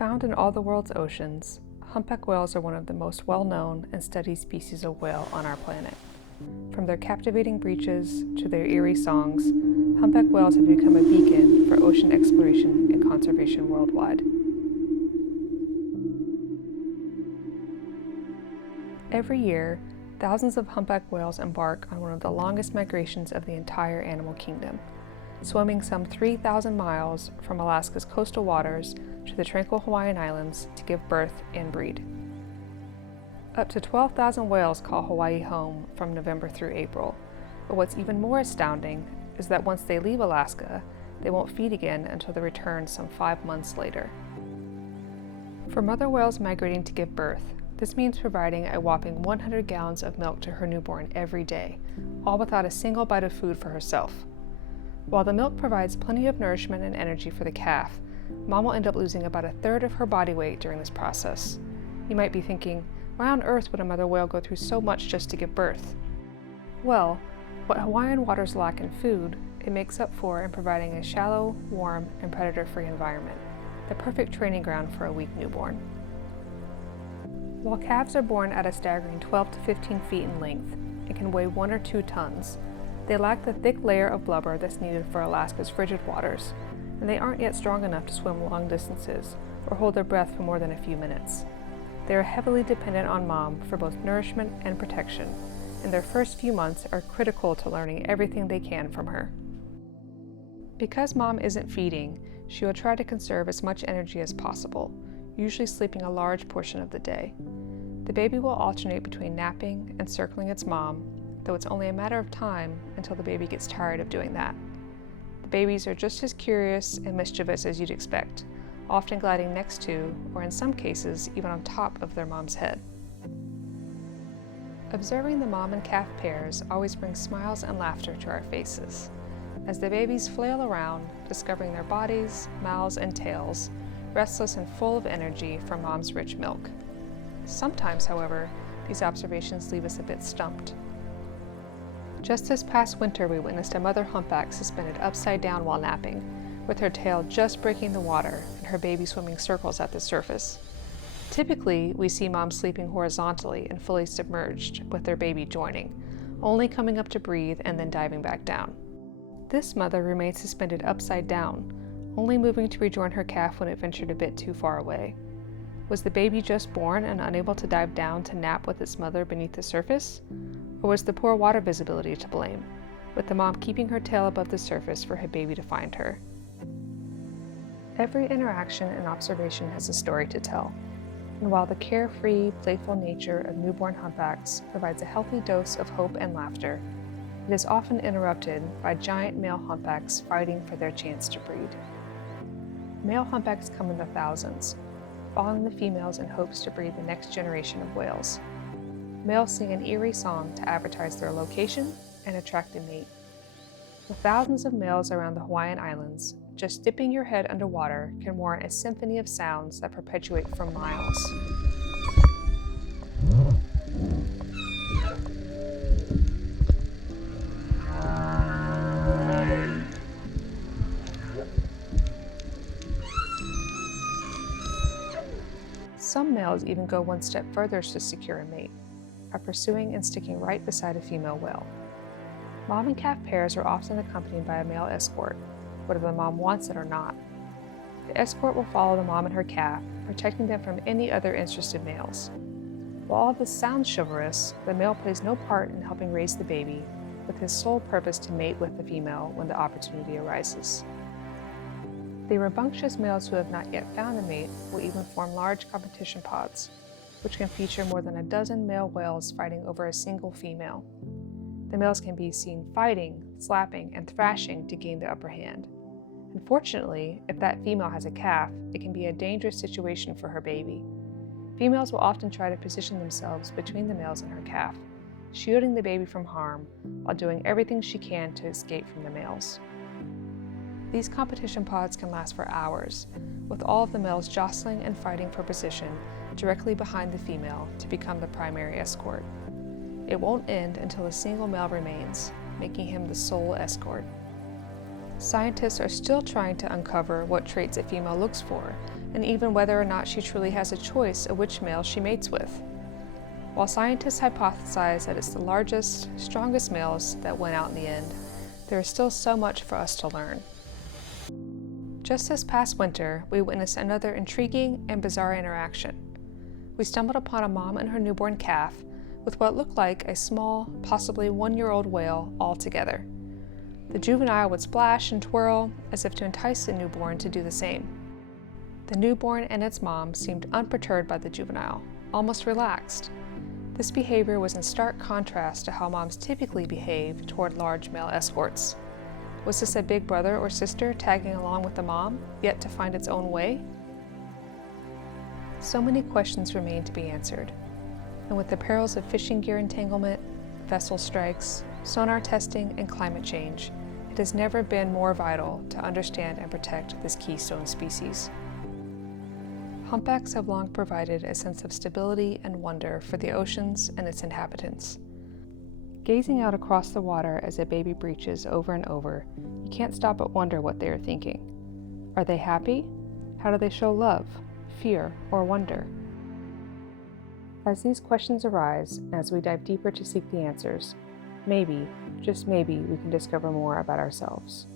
Found in all the world's oceans, humpback whales are one of the most well-known and studied species of whale on our planet. From their captivating breaches to their eerie songs, humpback whales have become a beacon for ocean exploration and conservation worldwide. Every year, thousands of humpback whales embark on one of the longest migrations of the entire animal kingdom, swimming some 3,000 miles from Alaska's coastal waters to the tranquil Hawaiian Islands to give birth and breed. Up to 12,000 whales call Hawaii home from November through April, but what's even more astounding is that once they leave Alaska, they won't feed again until they return some 5 months later. For mother whales migrating to give birth, this means providing a whopping 100 gallons of milk to her newborn every day, all without a single bite of food for herself. While the milk provides plenty of nourishment and energy for the calf, mom will end up losing about a third of her body weight during this process. You might be thinking, why on earth would a mother whale go through so much just to give birth? Well, what Hawaiian waters lack in food, it makes up for in providing a shallow, warm, and predator-free environment, the perfect training ground for a weak newborn. While calves are born at a staggering 12 to 15 feet in length and can weigh 1 or 2 tons, they lack the thick layer of blubber that's needed for Alaska's frigid waters, and they aren't yet strong enough to swim long distances or hold their breath for more than a few minutes. They are heavily dependent on mom for both nourishment and protection, and their first few months are critical to learning everything they can from her. Because mom isn't feeding, she will try to conserve as much energy as possible, usually sleeping a large portion of the day. The baby will alternate between napping and circling its mom, though it's only a matter of time until the baby gets tired of doing that. The babies are just as curious and mischievous as you'd expect, often gliding next to, or in some cases, even on top of their mom's head. Observing the mom and calf pairs always brings smiles and laughter to our faces, as the babies flail around, discovering their bodies, mouths, and tails, restless and full of energy from mom's rich milk. Sometimes, however, these observations leave us a bit stumped. Just this past winter, we witnessed a mother humpback suspended upside down while napping, with her tail just breaking the water and her baby swimming circles at the surface. Typically, we see mom sleeping horizontally and fully submerged, with their baby joining, only coming up to breathe and then diving back down. This mother remained suspended upside down, only moving to rejoin her calf when it ventured a bit too far away. Was the baby just born and unable to dive down to nap with its mother beneath the surface? Or was the poor water visibility to blame, with the mom keeping her tail above the surface for her baby to find her? Every interaction and observation has a story to tell, and while the carefree, playful nature of newborn humpbacks provides a healthy dose of hope and laughter, it is often interrupted by giant male humpbacks fighting for their chance to breed. Male humpbacks come in the thousands, following the females in hopes to breed the next generation of whales. Males sing an eerie song to advertise their location and attract a mate. With thousands of males around the Hawaiian Islands, just dipping your head underwater can warrant a symphony of sounds that perpetuate for miles. Some males even go one step further to secure a mate, by pursuing and sticking right beside a female whale. Mom and calf pairs are often accompanied by a male escort, whether the mom wants it or not. The escort will follow the mom and her calf, protecting them from any other interested males. While all this sounds chivalrous, the male plays no part in helping raise the baby, with his sole purpose to mate with the female when the opportunity arises. The rambunctious males who have not yet found a mate will even form large competition pods, which can feature more than a dozen male whales fighting over a single female. The males can be seen fighting, slapping, and thrashing to gain the upper hand. Unfortunately, if that female has a calf, it can be a dangerous situation for her baby. Females will often try to position themselves between the males and her calf, shielding the baby from harm while doing everything she can to escape from the males. These competition pods can last for hours, with all of the males jostling and fighting for position directly behind the female to become the primary escort. It won't end until a single male remains, making him the sole escort. Scientists are still trying to uncover what traits a female looks for and even whether or not she truly has a choice of which male she mates with. While scientists hypothesize that it's the largest, strongest males that win out in the end, there is still so much for us to learn. Just this past winter, we witnessed another intriguing and bizarre interaction. We stumbled upon a mom and her newborn calf with what looked like a small, possibly 1-year-old whale all together. The juvenile would splash and twirl as if to entice the newborn to do the same. The newborn and its mom seemed unperturbed by the juvenile, almost relaxed. This behavior was in stark contrast to how moms typically behave toward large male escorts. Was this a big brother or sister tagging along with the mom, yet to find its own way? So many questions remain to be answered. And with the perils of fishing gear entanglement, vessel strikes, sonar testing, and climate change, it has never been more vital to understand and protect this keystone species. Humpbacks have long provided a sense of stability and wonder for the oceans and its inhabitants. Gazing out across the water as a baby breaches over and over, you can't stop but wonder what they are thinking. Are they happy? How do they show love, fear, or wonder? As these questions arise, and as we dive deeper to seek the answers, maybe, just maybe, we can discover more about ourselves.